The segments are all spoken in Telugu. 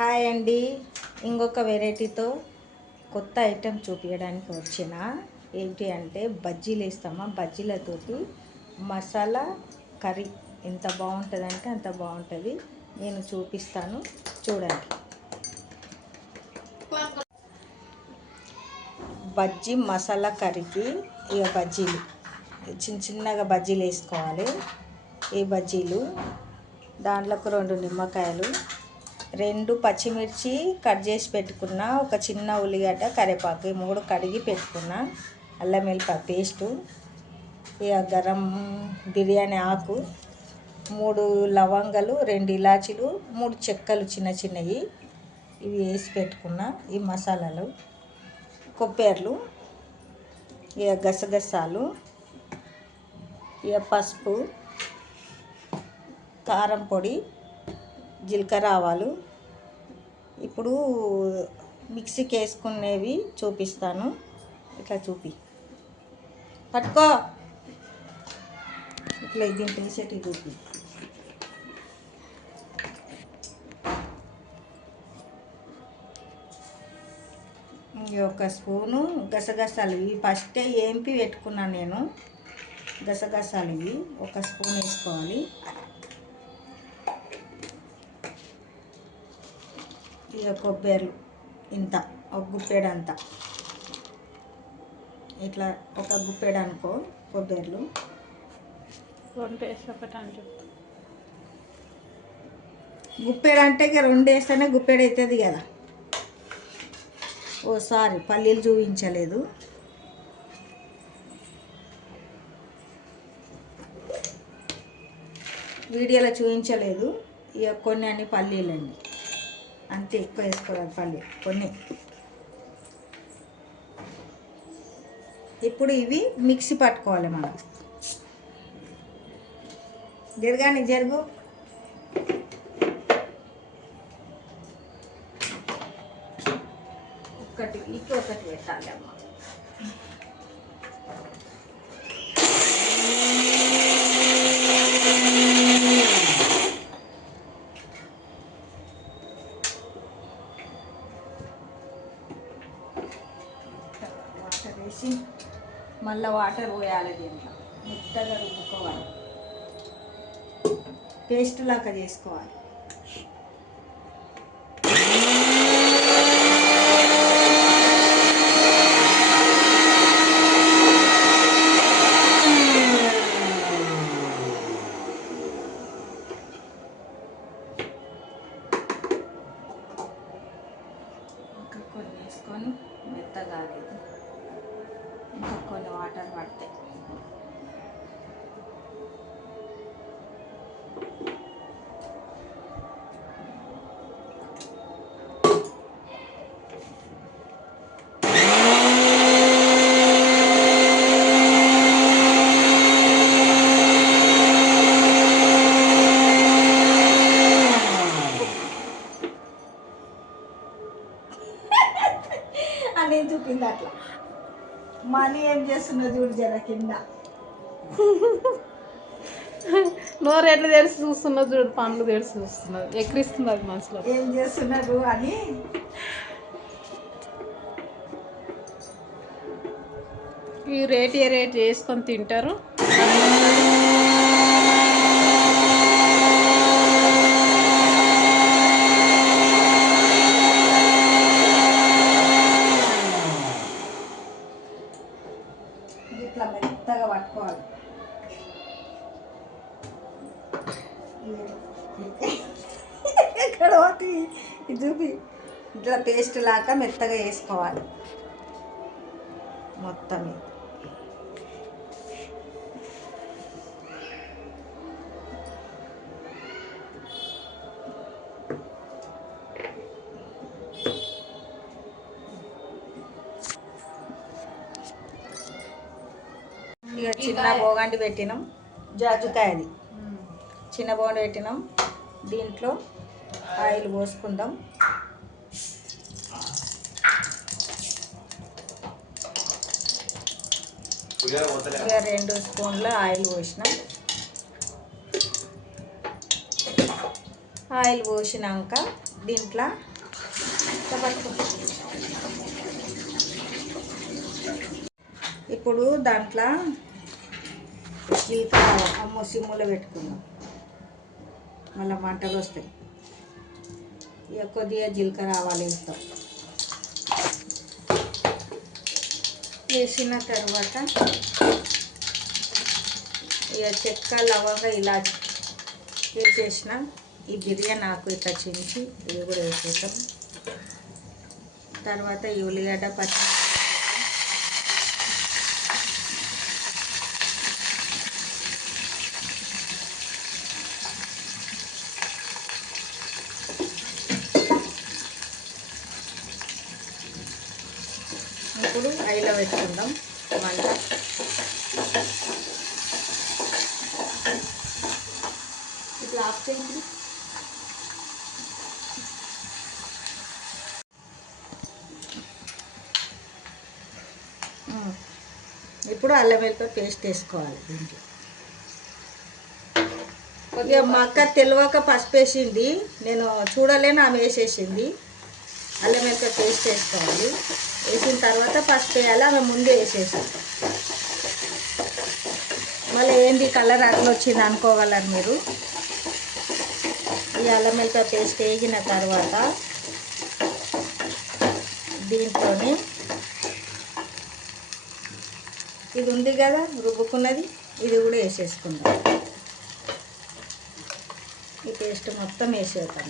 హాయ్ అండి, ఇంకొక వెరైటీతో కొత్త ఐటెం చూపించడానికి వచ్చిన. ఏంటి అంటే బజ్జీలు వేస్తామా, బజ్జీలతోటి మసాలా కర్రీ ఎంత బాగుంటుందంటే అంత బాగుంటుంది. నేను చూపిస్తాను, చూడండి. బజ్జీ మసాలా కర్రీకి ఇక బజ్జీలు చిన్నగా బజ్జీలు వేసుకోవాలి. ఈ బజ్జీలు దాంట్లోకి 2 నిమ్మకాయలు, 2 పచ్చిమిర్చి కట్ చేసి పెట్టుకున్న, ఒక చిన్న ఉల్లిగడ్డ, కరివేపాకు, ఈ 3 కడిగి పెట్టుకున్న, అల్లం వెల్లిపాయ పేస్టు, ఇక గరం బిర్యానీ ఆకు, 3 లవంగాలు, 2 ఇలాచీలు, 3 చెక్కలు చిన్న చిన్నవి, ఇవి వేసి పెట్టుకున్న. ఈ మసాలాలు కొబ్బెర్లు, ఇక గసగసాలు, ఇక పసుపు, కారం పొడి, జీలకర్ర, ఆవాలు. ఇప్పుడు మిక్సీకి వేసుకునేవి చూపిస్తాను. ఇట్లా పట్టుకో, ఇట్లా దీంట్లో వేసేటి చూపి. ఒక స్పూను గసగసాలు, ఇవి ఫస్టే ఏంపి పెట్టుకున్నాను నేను. గసగసాలు ఇవి 1 స్పూన్ వేసుకోవాలి. ఇక కొబ్బరి ఇంత, ఒక గుప్పెడంతా, ఇట్లా ఒక గుప్పెడు అనుకో కొబ్బరిలు. 2 వేసి ఒకటి అని చెప్తా. గుప్పెడు అంటే ఇక 2 వేస్తేనే గుప్పెడు అవుతుంది కదా. ఓసారి పల్లీలు చూపించలేదు. వీడియోలో చూపించలేదు. ఇక కొన్ని అన్ని పల్లీలండి, అంతే, ఎక్కువ వేసుకోవాలి పల్లి కొన్ని. ఇప్పుడు ఇవి మిక్సీ పట్టుకోవాలి మనం. జరుగు. ఒకటి పెట్టాలి అమ్మ. వాటర్ వేసి మళ్ళీ వాటర్ పోయాలి. దీంట్లో మెత్తగా రుబ్బుకోవాలి, పేస్ట్ లాగా చేసుకోవాలి. ఇంకా కొన్ని వేసుకొని మెత్తగా ఆగేది, ఇంకా కొన్ని వాటర్ పడతాయి. నేను చూపింది అట్లా. మనీ ఏం చేస్తున్నా చూడు జర కింద. నోరు ఎట్లా తెరిచి చూస్తున్నా చూడు, పండ్లు తెరిచి చూస్తున్నారు, ఎక్కిరిస్తున్నారు మనసులో ఏం చేస్తున్నారు అని. ఈ రేట్ చేసుకొని తింటారు. ఇట్లా మెత్తగా పట్టుకోవాలి. ఎక్కడ ఇది చూపి. ఇట్లా పేస్ట్ లాగా మెత్తగా వేసుకోవాలి మొత్తం. ఇక చిన్న బోగండి పెట్టినాం, జాజుకాయది చిన్న బోగండి పెట్టినాం. దీంట్లో ఆయిల్ పోసుకుందాం. ఇక 2 స్పూన్ల ఆయిల్ పోసినాం. ఆయిల్ పోసినాక దీంట్లో ఇప్పుడు దాంట్లో జీలకర్ర అమ్మో సిమ్ములో పెట్టుకుందాం, మళ్ళీ మంటలు వస్తాయి. ఇక కొద్దిగా జీలకర్ర ఆవాలు వేస్తాం. వేసిన తర్వాత ఇక చెక్క లవంగ ఇలాచి వేసేసిన ఈ బిర్యానీ ఆకు ఇట్లా చించి ఇవి కూడా వేసేసాం. తర్వాత ఈ ఉల్లిగడ్డ పచ్చి ఇప్పుడు ఐలో పెట్టుకుందాం మంట. ఇట్లా ఆఫ్ చేయండి. ఇప్పుడు అల్లం వెల్లుల్లి పేస్ట్ వేసుకోవాలి దీంట్లో. కొద్దిగా మా అక్క తెలియక పసుపు వేసింది, నేను చూడలేను, ఆమె వేసేసింది. అల్లం వెల్లుల్లి పేస్ట్ వేసుకోవాలి. వేసిన తర్వాత పసుపు వేయాలి, ఆమె ముందే వేసేసాను. మళ్ళీ ఏంది కలర్ అట్లా వచ్చింది అనుకోగలరు మీరు. ఈ అల్లం వెల్లుల్లి పేస్ట్ వేగిన తర్వాత దీంట్లోని ఇది ఉంది కదా రుబ్బుకున్నది, ఇది కూడా వేసేసుకుందాం. ఈ పేస్ట్ మొత్తం వేసేద్దాం.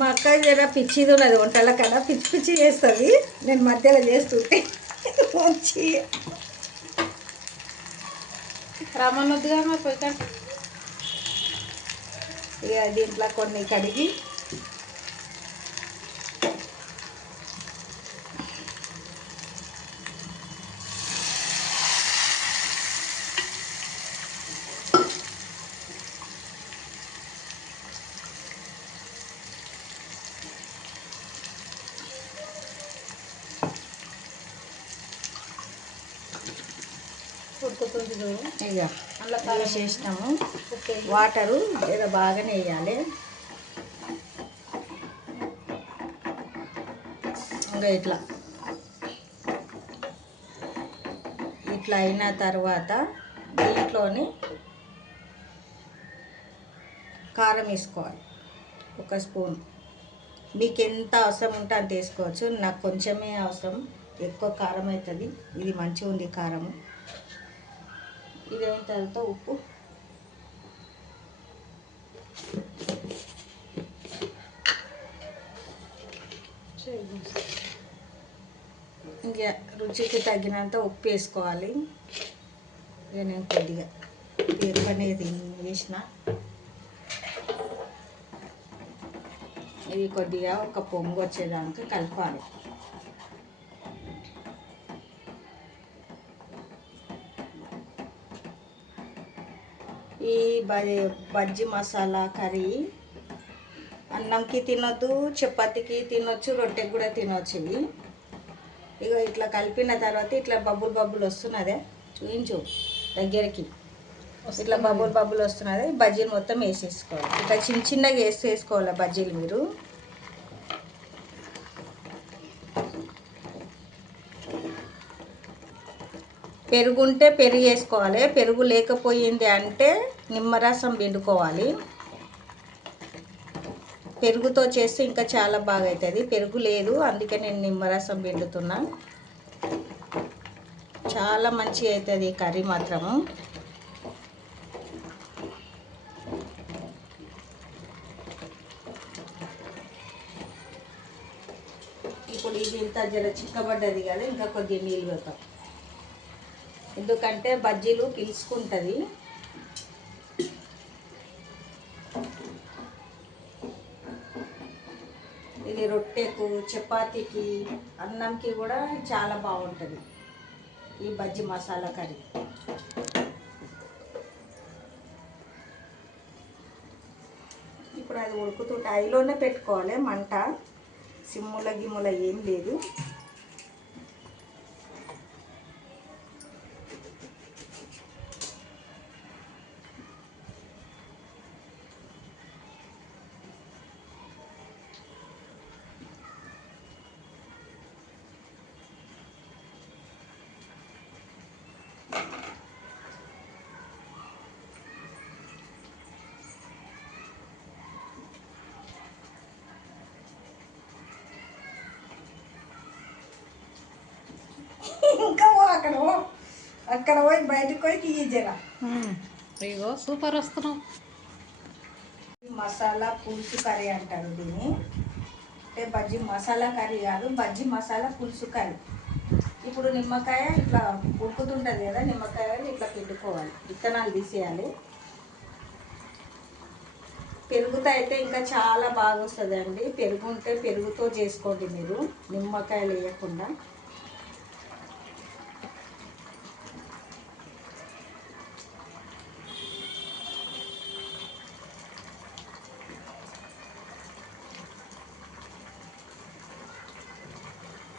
మా అక్క జర పిచ్చిది ఉన్నది వంటల కన్నా, పిచ్చి పిచ్చి చేస్తుంది. నేను మధ్యలో చేస్తుంటే వచ్చి రమ్మన్నొద్దుగా మరి పోయి. ఇక దీంట్లో కొన్ని కడిగి ఉడుకుతుంది చూడు. ఇక అలా వేసేసినాము. వాటరు ఏదో బాగానే వేయాలి. ఇంకా ఇట్లా ఇట్లా అయిన తర్వాత దీంట్లోని కారం వేసుకోవాలి, 1 స్పూన్. మీకు ఎంత అవసరం ఉంటే అంత వేసుకోవచ్చు. నాకు కొంచెమే అవసరం, ఎక్కువ కారం అవుతుంది. ఇది మంచిగా ఉంది కారము. ఇది అయిన తర్వాత ఉప్పు, ఇంకా రుచికి తగినంత ఉప్పు వేసుకోవాలి. ఇక నేను కొద్దిగా పెరుగు అనేది వేసిన, ఇది కొద్దిగా ఒక పొంగు వచ్చేదాకా కలపాలి. ఈ బజ్జీ మసాలా కర్రీ అన్నంకి తినొద్దు, చపాతీకి తినొచ్చు, రొట్టెకి కూడా తినొచ్చు. ఇవి ఇక ఇట్లా కలిపిన తర్వాత ఇట్లా బబ్బులు బబ్బులు వస్తున్నదే, చూయించు దగ్గరికి. ఇట్లా బబ్బులు బబ్బులు వస్తున్నది. బజ్జీలు మొత్తం వేసేసుకోవాలి. ఇట్లా చిన్న చిన్నగా వేసుకోవాలి బజ్జీలు మీరు. పెరుగు ఉంటే పెరుగు వేసుకోవాలి. పెరుగు లేకపోయింది అంటే నిమ్మరసం పిండుకోవాలి. పెరుగుతో చేస్తే ఇంకా చాలా బాగా అవుతుంది. పెరుగు లేదు, అందుకే నేను నిమ్మరసం పిండుతున్నా. చాలా మంచిగా అవుతుంది ఈ కర్రీ మాత్రము. ఇప్పుడు ఇది ఇంత జర చిక్కబడ్డది కదా, ఇంకా కొద్దిగా నీళ్ళు పెడతాం. ఎందుకంటే బజ్జీలు పిలుచుకుంటుంది. ఇది రొట్టెకు, చపాతీకి, అన్నంకి కూడా చాలా బాగుంటుంది ఈ బజ్జీ మసాలా కర్రీ. ఇప్పుడు ఇప్పుడు అది ఉడుకుతుంటే ఐలోనే పెట్టుకోవాలి మంట, సిమ్ముల గిమ్ముల ఏం లేదు. ఇంకా అక్కడ పోయి బయటకు పోయి తీయజరా. ఇగో సూపర్ వస్తున్నావు. మసాలా పులుసు కర్రీ అంటారు దీన్ని. అంటే బజ్జీ మసాలా కర్రీ కాదు, బజ్జీ మసాలా పులుసు కర్రీ. ఇప్పుడు నిమ్మకాయ ఇట్లా ఉడుకుతుంటుంది కదా, నిమ్మకాయ ఇట్లా పిండుకోవాలి, విత్తనాలు తీసేయాలి. పెరుగుతో అయితే ఇంకా చాలా బాగా వస్తుంది అండి. పెరుగు ఉంటే పెరుగుతో చేసుకోండి మీరు, నిమ్మకాయలు వేయకుండా.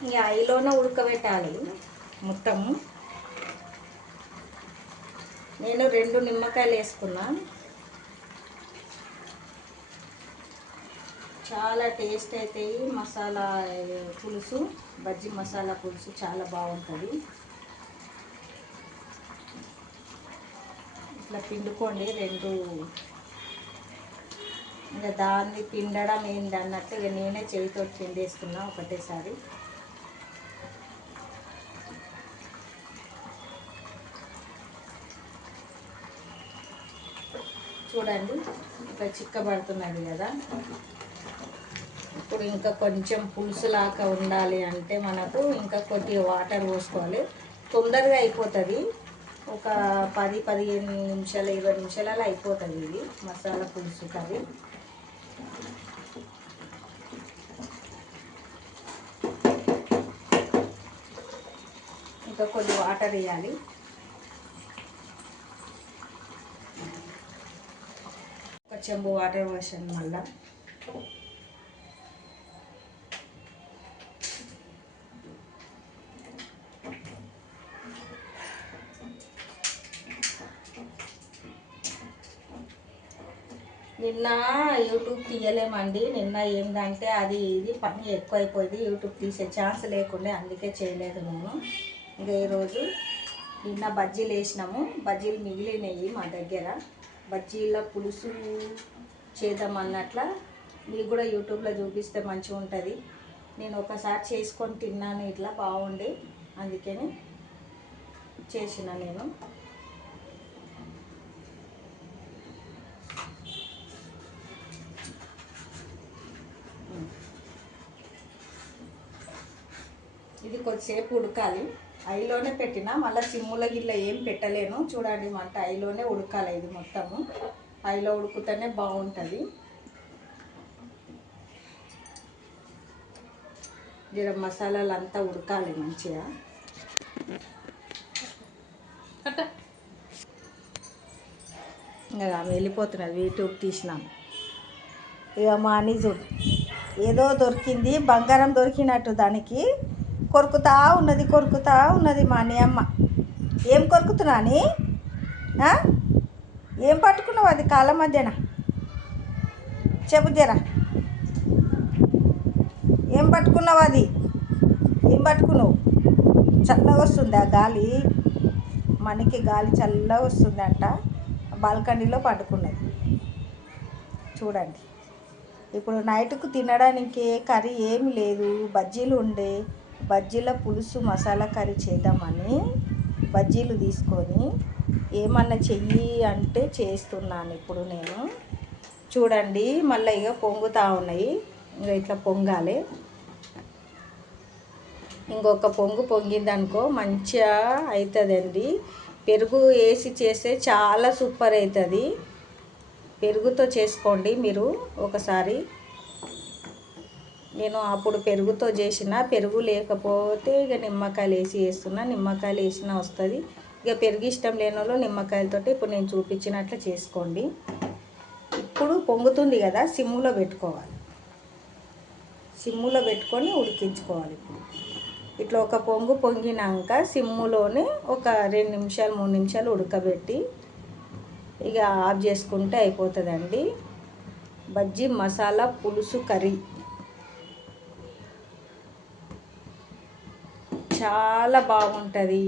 ఈ ఐలోనే ఉడకబెట్టాలి మొత్తము. నేను 2 నిమ్మకాయలు వేసుకున్నా. చాలా టేస్ట్ అవుతాయి మసాలా పులుసు, బజ్జీ మసాలా పులుసు చాలా బాగుంటుంది. ఇట్లా పిండుకోండి 2. ఇంకా దాన్ని పిండడం ఏంది అన్నట్టు ఇక నేనే చేతితో పిండేస్తున్నా ఒకటేసారి. చూడండి ఇట్లా చిక్కబడుతున్నది కదా. ఇప్పుడు ఇంకా కొంచెం పులుసులాగా ఉండాలి అంటే మనకు ఇంకా కొద్దిగా వాటర్ పోసుకోవాలి. తొందరగా అయిపోతుంది, ఒక 10-15 నిమిషాలు 20 నిమిషాలలో అయిపోతుంది ఇది మసాలా పులుసు కర్రీ. ఇంకా కొద్ది వాటర్ వేయాలి. ఒక చెంబు వాటర్ పోసాను మళ్ళా. నిన్న యూట్యూబ్ తీయలేమండి. నిన్న ఏంటంటే అది ఇది పని ఎక్కువైపోయింది, యూట్యూబ్ తీసే ఛాన్స్ లేకుండే, అందుకే చేయలేదు నేను. ఇంకా ఈరోజు నిన్న బజ్జీలు వేసినాము, బజ్జీలు మిగిలినవి మా దగ్గర. బజ్జీల పులుసు చేద్దామన్నట్ల మీకు కూడా యూట్యూబ్లో చూపిస్తే మంచిగా ఉంటుంది. నేను ఒకసారి చేసుకొని తిన్నాను, ఇట్లా బాగుండే, అందుకని చేసిన నేను. ఇది కొద్దిసేపు ఉడకాలి, ఐలోనే పెట్టిన, మళ్ళీ సిమ్ముల గిల్ల ఏం పెట్టలేను. చూడండి మంట ఐలోనే ఉడకాలి, ఇది మొత్తము ఐలో ఉడుకుతేనే బాగుంటుంది. జర మసాలాలు అంతా ఉడకాలి మంచిగా. ఇంకా వెళ్ళిపోతున్నది, యూట్యూబ్ తీసినాం. ఇక మా అని చూడు, ఏదో దొరికింది, బంగారం దొరికినట్టు దానికి కొరుకుతా ఉన్నది మా అని అమ్మ. ఏం కొరుకుతున్నా అని? ఏం పట్టుకున్నావు అది కాళ్ళ మధ్యన? చెప్పు జరా, ఏం పట్టుకున్నావు అది? ఏం పట్టుకున్నావు? చల్లగా వస్తుంది ఆ గాలి, మనకి గాలి చల్లగా వస్తుందంట. బాల్కనీలో పట్టుకున్నది చూడండి. ఇప్పుడు నైట్కు తినడానికి కర్రీ ఏమి లేదు, బజ్జీలు ఉండే, బజ్జీల పులుసు మసాలా కర్రీ చేద్దామని బజ్జీలు తీసుకొని ఏమన్నా చెయ్యి అంటే చేస్తున్నాను ఇప్పుడు నేను. చూడండి మళ్ళీ ఇక పొంగుతూ ఉన్నాయి, ఇంకా ఇట్లా పొంగాలి. ఇంకొక పొంగు పొంగిందనుకో మంచిగా అవుతుందండి. పెరుగు వేసి చేస్తే చాలా సూపర్ అవుతుంది. పెరుగుతో చేసుకోండి మీరు ఒకసారి. నేను అప్పుడు పెరుగుతో చేసిన, పెరుగు లేకపోతే ఇక నిమ్మకాయలు వేసి చేస్తున్నా. నిమ్మకాయలు వేసినా వస్తుంది. ఇక పెరుగు ఇష్టం లేని వాళ్ళు నిమ్మకాయలతోటి ఇప్పుడు నేను చూపించినట్లు చేసుకోండి. ఇప్పుడు ఇప్పుడు పొంగుతుంది కదా, సిమ్ములో పెట్టుకోవాలి. సిమ్ములో పెట్టుకొని ఉడికించుకోవాలి. ఇప్పుడు ఇట్లా ఒక పొంగు పొంగినాక సిమ్ములోనే ఒక 2 నిమిషాలు 3 నిమిషాలు ఉడకబెట్టి ఇక ఆఫ్ చేసుకుంటే అయిపోతుందండి బజ్జీ మసాలా పులుసు కర్రీ. చాలా బాగుంటుంది.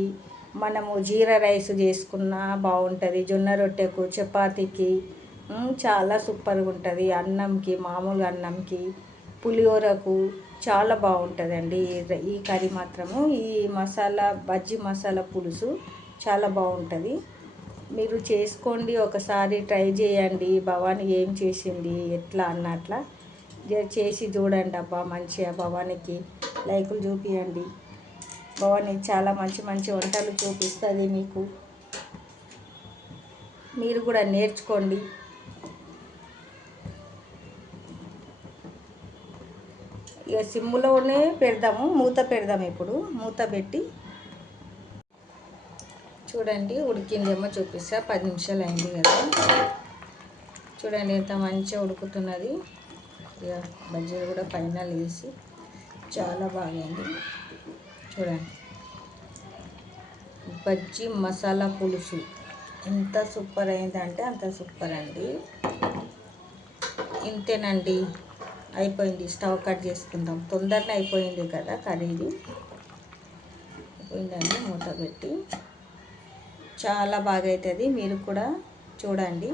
మనము జీరా రైస్ చేసుకున్నా బాగుంటుంది, జొన్న రొట్టెకు చపాతీకి చాలా సూపర్గా ఉంటుంది. అన్నంకి, మామూలుగా అన్నంకి, పులిహోరకు చాలా బాగుంటుందండి ఈ కర్రీ మాత్రము. ఈ మసాలా బజ్జీ మసాలా పులుసు చాలా బాగుంటుంది. మీరు చేసుకోండి, ఒకసారి ట్రై చేయండి. భవానీ ఏం చేసింది ఎట్లా అన్నట్లా చేసి చూడండి. అబ్బా మంచిగా భవానీకి లైకులు చూపియండి. భవానీ చాలా మంచి మంచి వంటలు చూపిస్తుంది మీకు. మీరు కూడా నేర్చుకోండి. ఇక సిమ్ములోనే పెడదాము, మూత పెడదాము. ఇప్పుడు మూత పెట్టి చూడండి ఉడికిందేమో చూపిస్తా. 10 నిమిషాలు అయింది కదా, చూడండి ఎంత మంచిగా ఉడుకుతున్నది. ఇక బజ్జీలు కూడా పైన వేసి చాలా బాగుంది. చూడండి బజ్జీ మసాలా పులుసు ఎంత సూపర్ అయిందంటే అంత సూపర్ అండి. ఇంతేనండి, అయిపోయింది. స్టవ్ కట్ చేసుకుందాం, తొందరనే అయిపోయింది కదా కర్రీది. అయిపోయిందండి, మూత పెట్టి చాలా బాగా అవుతుంది. మీరు కూడా చూడండి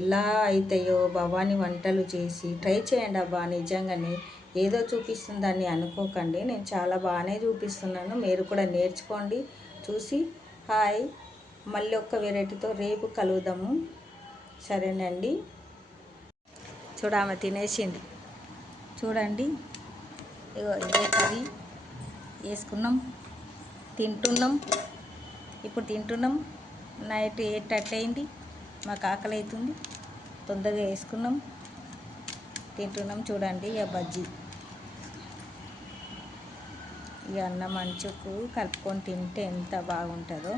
ఎలా అవుతాయో. భవానీ వంటలు చేసి ట్రై చేయండి. అబ్బా నిజంగానే ఏదో చూపిస్తుందని అనుకోకండి, నేను చాలా బాగానే చూపిస్తున్నాను. మీరు కూడా నేర్చుకోండి చూసి. హాయ్, మళ్ళీ ఒక్క వెరైటీతో రేపు కలుద్దాము, సరేనండి. చూడమే తినేసింది. చూడండి ఇగో ఇదే కర్రీ వేసుకున్నాం, తింటున్నాం. ఇప్పుడు తింటున్నాం. నైట్ 8 అట్లయింది, మాకు ఆకలి అవుతుంది. తొందరగా వేసుకున్నాం, తింటున్నాం. చూడండి ఇక బజ్జీ, ఇక అన్నం మంచుకు కలుపుకొని తింటే ఎంత బాగుంటుందో.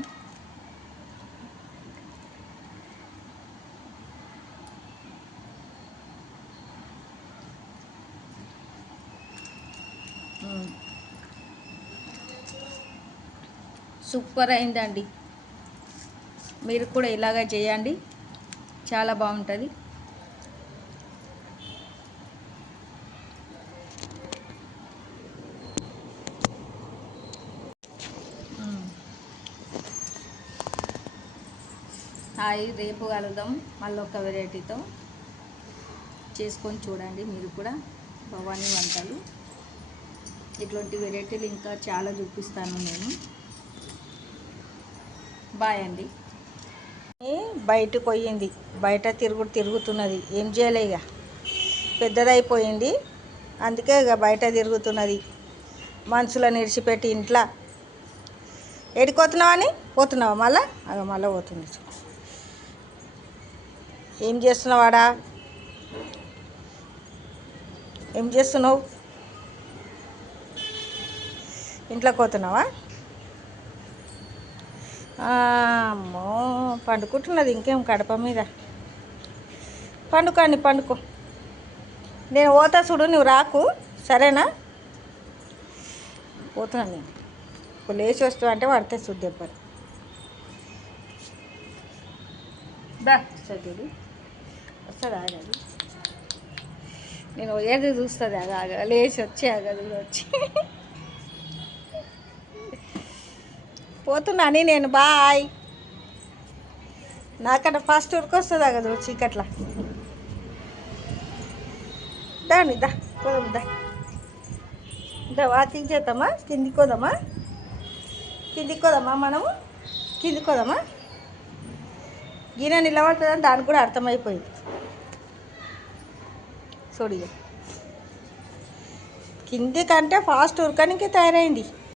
సూపర్ అయిందండి. మీరు కూడా ఇలాగే చేయండి, చాలా బాగుంటుంది. హాయ్, రేపు కలుద్దాం మళ్ళీ ఒక వెరైటీతో. చేసుకొని చూడండి మీరు కూడా భవానీ వంటలు. ఇట్లాంటి వెరైటీలు ఇంకా చాలా చూపిస్తాను నేను. బాయ్ అండి. బయటకు పోయింది, బయట తిరుగుతున్నది. ఏం చేయలే, ఇక పెద్దదైపోయింది, అందుకే ఇక బయట తిరుగుతున్నది. మనుషులను విడిచిపెట్టి ఇంట్లో ఎడిపోతున్నావని పోతున్నావా? మళ్ళీ పోతుంది. ఏం చేస్తున్నావాడా? ఏం చేస్తున్నావు? ఇంట్లోకి పోతున్నావా? అమ్మో, పండుకుంటున్నది. ఇంకేం కడప మీద పండుకో. నేను పోతా చూడు, నువ్వు రాకు, సరేనా? పోతున్నాను నేను. ఇప్పుడు లేచి వస్తావు అంటే పడితే చూడు దెబ్బలు. దా చూడు, వస్తుంది ఆగదు. నేను ఏది చూస్తుంది ఆగ లేచి వచ్చి ఆగదు వచ్చి. పోతున్నాను నేను, బాయ్. నాకన్నా ఫాస్ట్ ఉరికొస్తుంది ఆగదు చీకట్లా. దాని దా పోదాం, దా వాకింగ్ చేద్దామా? కిందికి పోదామా మనము? కిందికి పోదామా? గిన్నె నిలబడుతుందని దానికి కూడా అర్థమైపోయింది. చూడు, కింది కంటే ఫాస్ట్ ఉరకడానికి తయారైంది.